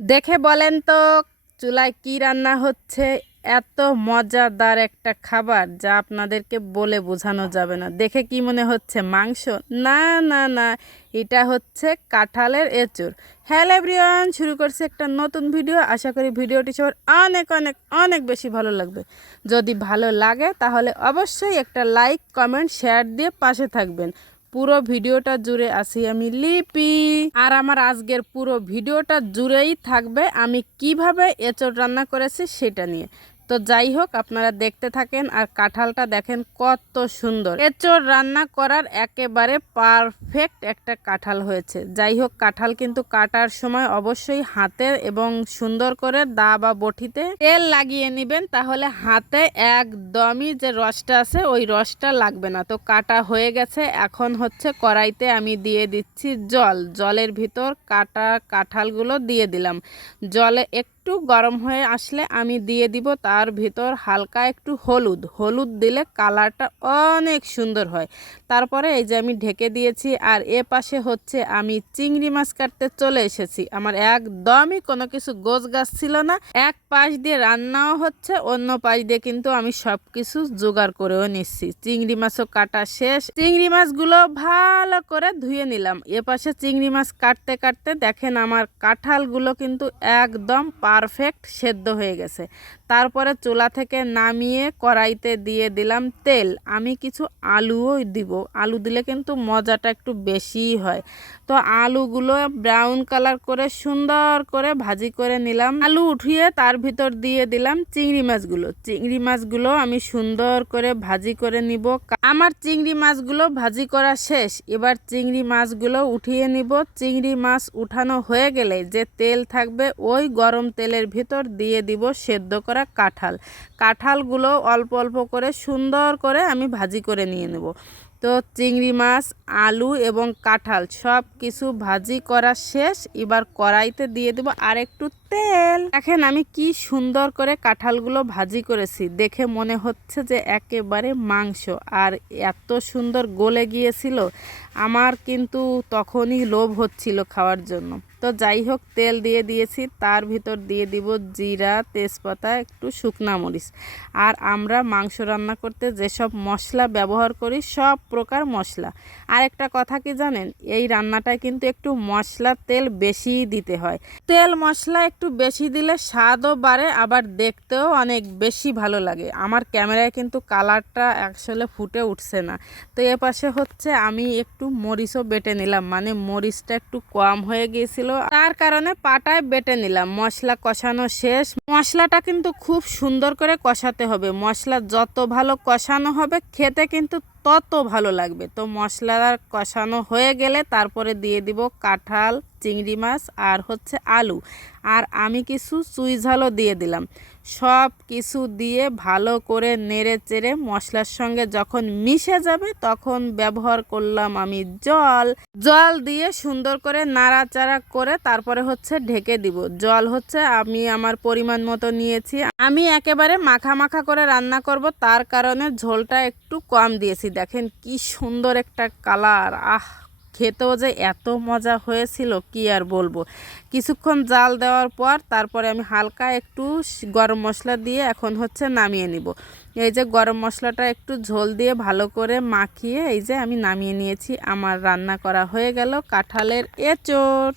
দেখে বলেন তো চুলায় কি রান্না হচ্ছে। এত মজাদার একটা খাবার যা আপনাদেরকে বলে বোঝানো যাবে না। দেখে কি মনে হচ্ছে মাংস? না না না, এটা হচ্ছে কাঁঠালের এঁচোড়। হ্যালো এভরিওয়ান, শুরু করছি একটা নতুন ভিডিও। আশা করি ভিডিওটি সবার অনেক অনেক অনেক বেশি ভালো লাগবে। যদি ভালো লাগে তাহলে অবশ্যই একটা লাইক কমেন্ট শেয়ার দিয়ে পাশে থাকবেন। পুরো ভিডিওটা জুড়ে আছি আমি লিপি, আর আমার আজকের পুরো ভিডিওটা জুড়েই থাকবে আমি কিভাবে এঁচোড় রান্না করেছি সেটা নিয়ে। তো যাই হোক, আপনারা দেখতে থাকেন। আর কাঁঠালটা দেখেন কত সুন্দর। এঁচোড় রান্না করার একেবারে পারফেক্ট একটা কাঁঠাল হয়েছে। যাই হোক, কাঁঠাল কিন্তু কাটার সময় অবশ্যই হাতে এবং সুন্দর করে দা বা বটিতে তেল লাগিয়ে নেবেন, তাহলে হাতে একদমই যে রসটা আছে ওই রসটা লাগবে না। তো কাটা হয়ে গেছে, এখন হচ্ছে কড়াইতে আমি দিয়ে দিচ্ছি জলের ভিতর কাটা কাঁঠালগুলো দিয়ে দিলাম। জলে একটু গরম হয়ে আসলে আমি দিয়ে দিব তার ভিতর হালকা একটু হলুদ দিলে কালারটা অনেক সুন্দর হয়। তারপরে এই যে আমি ঢেকে দিয়েছি। আর এ পাশে হচ্ছে আমি চিংড়ি মাছ কাটতে চলে এসেছি। আমার একদমই কোনো কিছু গোছগাছ ছিল না, এক পাশ দিয়ে রান্নাও হচ্ছে, অন্য পাশ দিয়ে কিন্তু আমি সব কিছু জোগাড় করেও নিচ্ছি। চিংড়ি মাছও কাটা শেষ, চিংড়ি মাছগুলো ভালো করে ধুয়ে নিলাম। এ পাশে চিংড়ি মাছ কাটতে কাটতে দেখেন আমার কাঁঠালগুলো কিন্তু একদম পারফেক্ট সেদ্ধ হয়ে গেছে। তারপরে চুলা থেকে নামিয়ে কড়াইতে দিয়ে দিলাম তেল। আমি কিছু আলুও দিব, আলু দিলে কিন্তু মজাটা একটু বেশিই হয়। তো আলুগুলো ব্রাউন কালার করে সুন্দর করে ভাজি করে নিলাম। আলু উঠিয়ে তার ভিতর দিয়ে দিলাম চিংড়ি মাছগুলো আমি সুন্দর করে ভাজি করে নিব। আমার চিংড়ি মাছগুলো ভাজি করা শেষ, এবার চিংড়ি মাছগুলো উঠিয়ে নিব। চিংড়ি মাছ উঠানো হয়ে গেলে যে তেল থাকবে ওই গরম তেলের ভিতর দিয়ে দিব সেদ্ধ করা কাঁঠালগুলো অল্প অল্প করে সুন্দর করে আমি ভাজি করে নিয়ে নেব। তো চিংড়ি মাছ, আলু এবং কাঁঠাল সব কিছু ভাজি করা শেষ, এবার কড়াইতে দিয়ে দেব আর একটু তেল। দেখেন আমি কি সুন্দর করে কাঁঠালগুলো ভাজি করেছি, দেখে মনে হচ্ছে যে একেবারে মাংস। আর এত সুন্দর গলে গিয়েছিল, আমার কিন্তু তখনই লোভ হচ্ছিল খাওয়ার জন্য। তো যাই হোক, তেল দিয়ে দিয়েছি, তার ভিতর দিয়ে দিব জিরা, তেজপাতা, একটু শুকনা মরিচ। আর আমরা মাংস রান্না করতে যেসব মশলা ব্যবহার করি সব প্রকার মশলা। আর একটা কথা কি জানেন, এই রান্নাটায় কিন্তু একটু মশলা তেল বেশিই দিতে হয়। তেল মশলা একটু বেশি দিলে স্বাদও বাড়ে, আবার দেখতেও অনেক বেশি ভালো লাগে। আমার ক্যামেরায় কিন্তু কালারটা আসলে ফুটে উঠছে না। তো এ পাশে হচ্ছে আমি একটু মরিচও বেটে নিলাম, মানে মরিচটা একটু কম হয়ে গিয়েছিল, তার কারণে পাটায় বেটে নিলাম। মশলা কষানো শেষ। মশলাটা কিন্তু খুব সুন্দর করে কষাতে হবে। মশলা যত ভালো কষানো হবে খেতে কিন্তু তত ভালো লাগবে। তো মশলা কষানো হয়ে গেলে তারপরে দিয়ে দিব কাঁঠাল, চিংড়ি মাছ আর হচ্ছে আলু। আর আমি কিছু চুই ঝালও দিয়ে দিলাম। সব কিছু দিয়ে ভালো করে নেড়ে চেড়ে মশলার সঙ্গে যখন মিশে যাবে তখন ব্যবহার করলাম আমি জল দিয়ে সুন্দর করে নাড়াচাড়া করে তারপরে হচ্ছে ঢেকে দিব। জল হচ্ছে আমি আমার পরিমাণ মতো নিয়েছি। আমি একেবারে মাখা মাখা করে রান্না করব, তার কারণে ঝোলটা একটু কম দিয়েছি। দেখেন কি সুন্দর একটা কালার, খেতেও যে এত মজা হয়েছিল কি আর বলবো। কিছুক্ষণ জাল দেওয়ার পর তারপরে আমি হালকা একটু গরম মশলা দিয়ে এখন হচ্ছে নামিয়ে নিব। এই যে গরম মশলাটা একটু ঝোল দিয়ে ভালো করে মাখিয়ে এই যে আমি নামিয়ে নিয়েছি। আমার রান্না করা হয়ে গেল কাঁঠালের এঁচোড়।